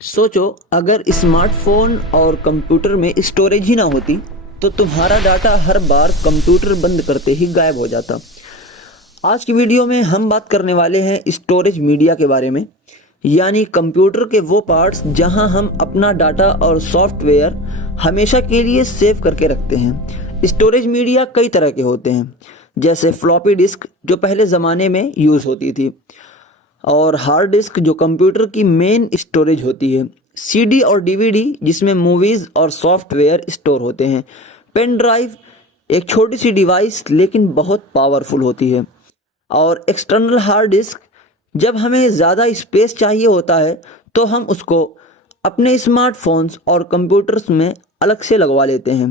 सोचो, अगर स्मार्टफोन और कंप्यूटर में स्टोरेज ही ना होती तो तुम्हारा डाटा हर बार कंप्यूटर बंद करते ही गायब हो जाता। आज की वीडियो में हम बात करने वाले हैं स्टोरेज मीडिया के बारे में, यानी कंप्यूटर के वो पार्ट्स जहां हम अपना डाटा और सॉफ्टवेयर हमेशा के लिए सेव करके रखते हैं। स्टोरेज मीडिया कई तरह के होते हैं, जैसे फ्लॉपी डिस्क जो पहले ज़माने में यूज़ होती थी, और हार्ड डिस्क जो कंप्यूटर की मेन स्टोरेज होती है, सीडी और डीवीडी जिसमें मूवीज़ और सॉफ्टवेयर स्टोर होते हैं, पेन ड्राइव एक छोटी सी डिवाइस लेकिन बहुत पावरफुल होती है, और एक्सटर्नल हार्ड डिस्क जब हमें ज़्यादा स्पेस चाहिए होता है तो हम उसको अपने स्मार्टफोन्स और कंप्यूटर्स में अलग से लगवा लेते हैं।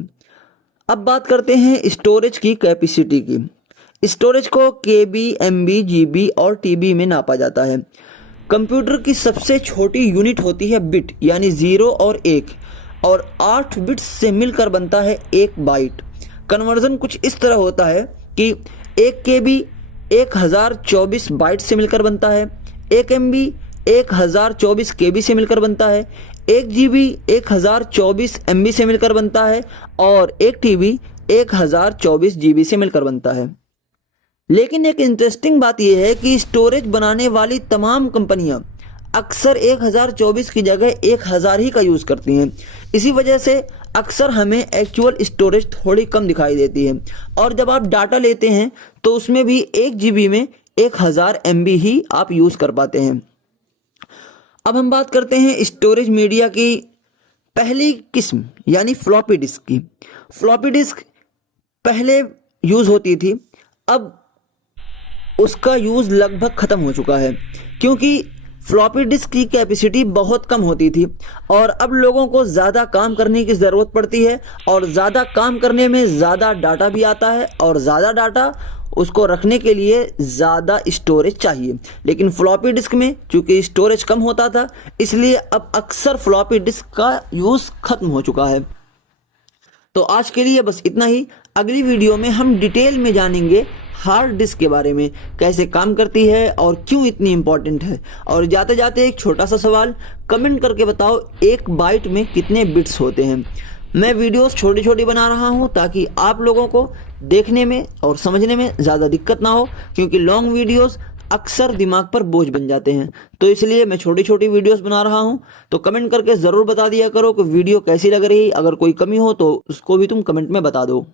अब बात करते हैं स्टोरेज की कैपेसिटी की। स्टोरेज को केबी, एमबी, जीबी और टीबी में नापा जाता है। कंप्यूटर की सबसे छोटी यूनिट होती है बिट, यानी 0 और 1, और 8 बिट्स से मिलकर बनता है 1 बाइट। कन्वर्जन कुछ इस तरह होता है कि 1 केबी 1024 बाइट से मिलकर बनता है, 1 एमबी 1024 केबी से मिलकर बनता है, 1 जीबी 1024 एमबी से मिलकर बनता है, और 1 टीबी 1024 जीबी से मिलकर बनता है। लेकिन एक इंटरेस्टिंग बात यह है कि स्टोरेज बनाने वाली तमाम कंपनियां अक्सर 1024 की जगह 1000 ही का यूज़ करती हैं। इसी वजह से अक्सर हमें एक्चुअल स्टोरेज थोड़ी कम दिखाई देती है, और जब आप डाटा लेते हैं तो उसमें भी 1 जीबी में 1000 एमबी ही आप यूज़ कर पाते हैं। अब हम बात करते हैं स्टोरेज मीडिया की पहली किस्म, यानी फ्लॉपी डिस्क की। फ्लॉपी डिस्क पहले यूज़ होती थी, अब उसका यूज़ लगभग ख़त्म हो चुका है, क्योंकि फ्लॉपी डिस्क की कैपेसिटी बहुत कम होती थी और अब लोगों को ज़्यादा काम करने की ज़रूरत पड़ती है, और ज़्यादा काम करने में ज़्यादा डाटा भी आता है, और ज़्यादा डाटा उसको रखने के लिए ज़्यादा स्टोरेज चाहिए। लेकिन फ्लॉपी डिस्क में चूँकि स्टोरेज कम होता था, इसलिए अब अक्सर फ्लॉपी डिस्क का यूज़ ख़त्म हो चुका है। तो आज के लिए बस इतना ही। अगली वीडियो में हम डिटेल में जानेंगे हार्ड डिस्क के बारे में, कैसे काम करती है और क्यों इतनी इम्पोर्टेंट है। और जाते जाते एक छोटा सा सवाल, कमेंट करके बताओ 1 बाइट में कितने बिट्स होते हैं। मैं वीडियोस छोटी छोटी बना रहा हूं ताकि आप लोगों को देखने में और समझने में ज़्यादा दिक्कत ना हो, क्योंकि लॉन्ग वीडियोस अक्सर दिमाग पर बोझ बन जाते हैं, तो इसलिए मैं छोटी छोटी वीडियोस बना रहा हूं। तो कमेंट करके ज़रूर बता दिया करो कि वीडियो कैसी लग रही। अगर कोई कमी हो तो उसको भी तुम कमेंट में बता दो।